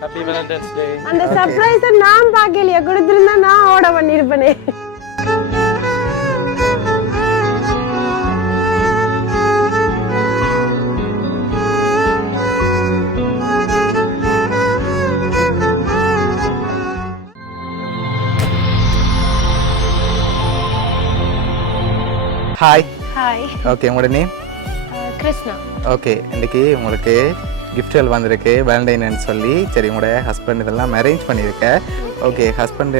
Happy Valentine's Day. அந்த சர்ப்ரைஸை நான் பார்க்கலையா, கொடுத்துருந்தா நான் ஓட பண்ணியிருப்பேனே. ஹாய். ஹாய். ஓகே, உங்களோட நேம்? கிருஷ்ணா. ஓகே, இன்னைக்கு உங்களுக்கு கிஃப்ட்கள் வந்திருக்கு வேலண்டைன்னு சொல்லி. சரி, உங்களோட ஹஸ்பண்ட் இதெல்லாம் அரேஞ்ச் பண்ணியிருக்கேன். ஓகே, ஹஸ்பண்ட்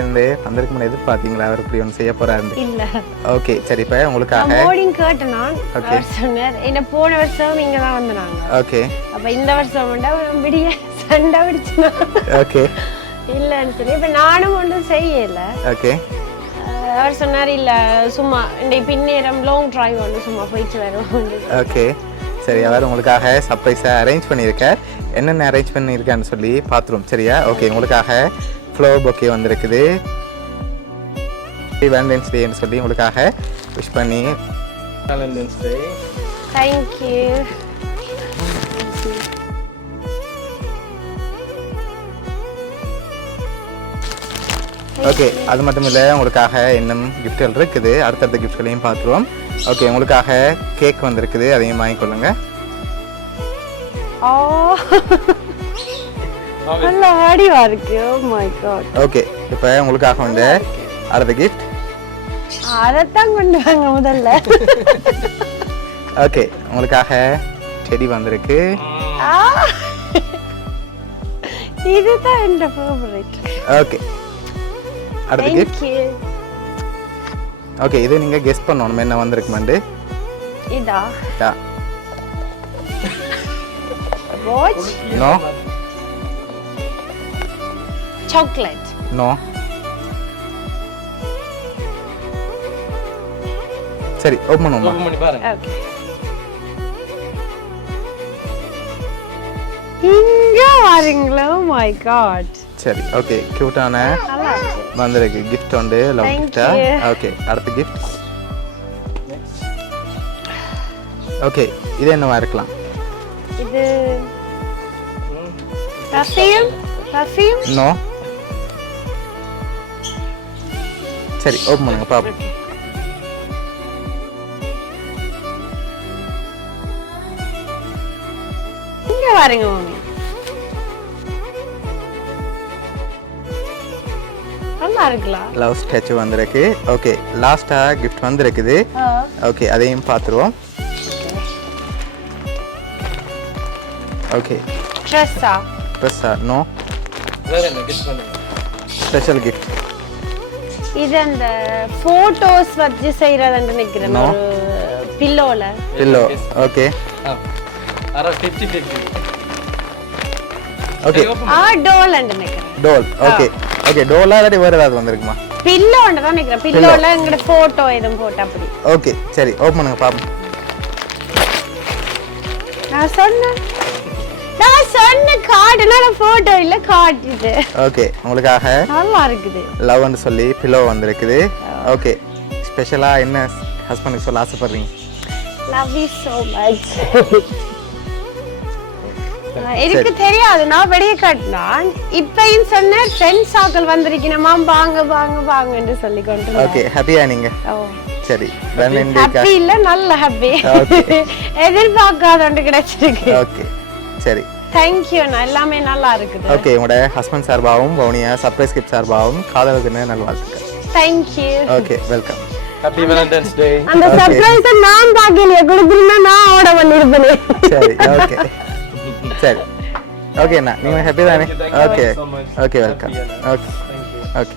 வந்திருக்கும் எதிர்பார்த்தீங்களா அவர் இப்படி ஒன்று செய்ய போறாரு? இல்ல. ஓகே, சரி, இப்போ உங்களுக்காக போர்டிங் கேட்டேன் நான். ஓகே சொன்னார் என்ன போன வருஷம் இங்க தான் வந்தாங்க. ஓகே, அப்ப இந்த வருஷம் விடிய சண்டை பிடிச்சுனா ஓகே இல்லன்னு சொல்லி இப்ப நானும் ஒன்றும் செய்யல. ஓகே, அவர் சொன்னார் இல்ல சும்மா இந்த பின்னேரம் லாங் டிரைவ் ஒன்று சும்மா போயிட்டு வருவோம். ஓகே, சரி, அவர் உங்களுக்காக சர்ப்ரைஸை அரேஞ்ச் பண்ணியிருக்கேன். என்னென்ன அரேஞ்ச் பண்ணியிருக்கான்னு சொல்லி பார்த்துருவோம். சரியா? ஓகே, உங்களுக்காக ஃப்ளவர் பொக்கே வந்திருக்குது. வேலண்டைன்ஸ் டேன்னு சொல்லி உங்களுக்காக விஷ் பண்ணி. Valentine's Day. Thank you. Okay, அது மட்டும் இல்லை, உங்களுக்காக இன்னும் கிஃப்ட்கள் இருக்குது. அடுத்தடுத்த கிஃப்ட்களையும் பார்த்துருவோம். ஓகே, உங்களுக்காக கேக் வந்திருக்குது, அதையும் வாங்கிக்கொள்ளுங்க. நல்ல வடிவா இருக்கு. Oh my god. ஓகே, இப்போ உங்களுக்காக வந்து அடுத்த கிஃப்ட். அதைத்தான் கொண்டு வாங்க முதல்ல. ஓகே, உங்களுக்காக செடி வந்திருக்கு. இதுதான் என்னோட ஃபேவரட். ஓகே, அடுத்த கிஃப்ட். ஓகே, இது நீங்க கெஸ் பண்ணணும் என்ன வந்திருக்குமாண்டு. இதா? யா. வாட்ச்? நோ. சாக்லேட்? நோ. சரி, ஓபன் பண்ணுமா? Open பண்ணி பாருங்க. ஓகே. இங்க வாருங்களா. Oh my god. சரி, ஓகே, கியூட்டான நல்லா இருக்கு. வந்திருக்கு கிஃப்ட் வந்து லவ் Thank கிஃப்டா. you. ஓகே, அடுத்த கிஃப்ட். ஓகே, இது என்னவா இருக்கலாம்? இது பர்ஃப்யூம்? பர்ஃப்யூம்? நோ. சரி, ஓபன் பண்ணுங்க பாப்போம். இங்க வாருங்க மாமி. நல்லா இருக்கலாம். லவ் ஸ்டாச்சு வந்திருக்கு. ஓகே, லாஸ்டா கிஃப்ட் வந்திருக்குது. ஓகே, அதையும் பார்த்துருவோம். ஓகே, ட்ரெஸ்ஸா? ட்ரெஸ்ஸா? நோ. வேற என்ன கிஃப்ட் பண்ணுங்க? Special gift. இது அந்த போட்டோஸ் வச்சு செய்யறதுன்னு நினைக்கிறேன். No. ஒரு பில்லோல. பில்லோ. ஓகே. அரை 50-50. ஓகே, டோல் நினைக்கிறேன். டோல். ஓகே, ஓகே, டோலா இல்லாட்டி வேற ஏதாவது வந்திருக்குமா? பில்லோன்னு தான் நினைக்கிறேன். பில்லோல எங்கட போட்டோ எதுவும் போட்டு அப்படி. ஓகே, சரி, ஓபன் பண்ணுங்க பாப்போம். நான் சொன்ன கார்டுனா போட்டோ இல்ல கார்டு இது. ஓகே, உங்களுக்காக நல்லா இருக்குது. லவ்னு சொல்லி பில்லோ வந்திருக்குது. ஓகே, ஸ்பெஷலா என்ன ஹஸ்பண்டுக்கு சொல்ல ஆசைப்படுறீங்க? Love you so much. எனக்கு தெரியாது, நான் வெளியே காட்டினான். இப்பயும் சொன்ன ஃப்ரெண்ட்ஸ் ஆக்கள் வந்திருக்கணுமா, வாங்க வாங்க வாங்கன்னு சொல்லி கொண்டு. ஓகே, ஹாப்பியா நீங்க? சரி, வேலண்டைன் ஹாப்பி இல்ல, நல்ல ஹாப்பி. எதிர்பார்க்காத ஒன்று கிடைச்சிருக்கு. ஓகே, சரி, தேங்க்யூ. எல்லாமே நல்லா இருக்குது. ஓகே, உங்களோட ஹஸ்பண்ட் சார்பாகவும் வவுனியா சர்ப்ரைஸ் கிஃப்ட் சார்பாகவும் காதலுக்கு நல்வாழ்த்துக்கள். Thank you. Okay, welcome. Happy Valentine's Day. அந்த சர்ப்ரைஸை நான் பார்க்கலையா, கொடுத்துருந்தா நான் ஓட பண்ணியிருப்பேனே. சரி, ஓகே, சரி, ஓகே அண்ணா, நீங்கள் ஹாப்பி தானே? Okay, okay, welcome. Okay, okay.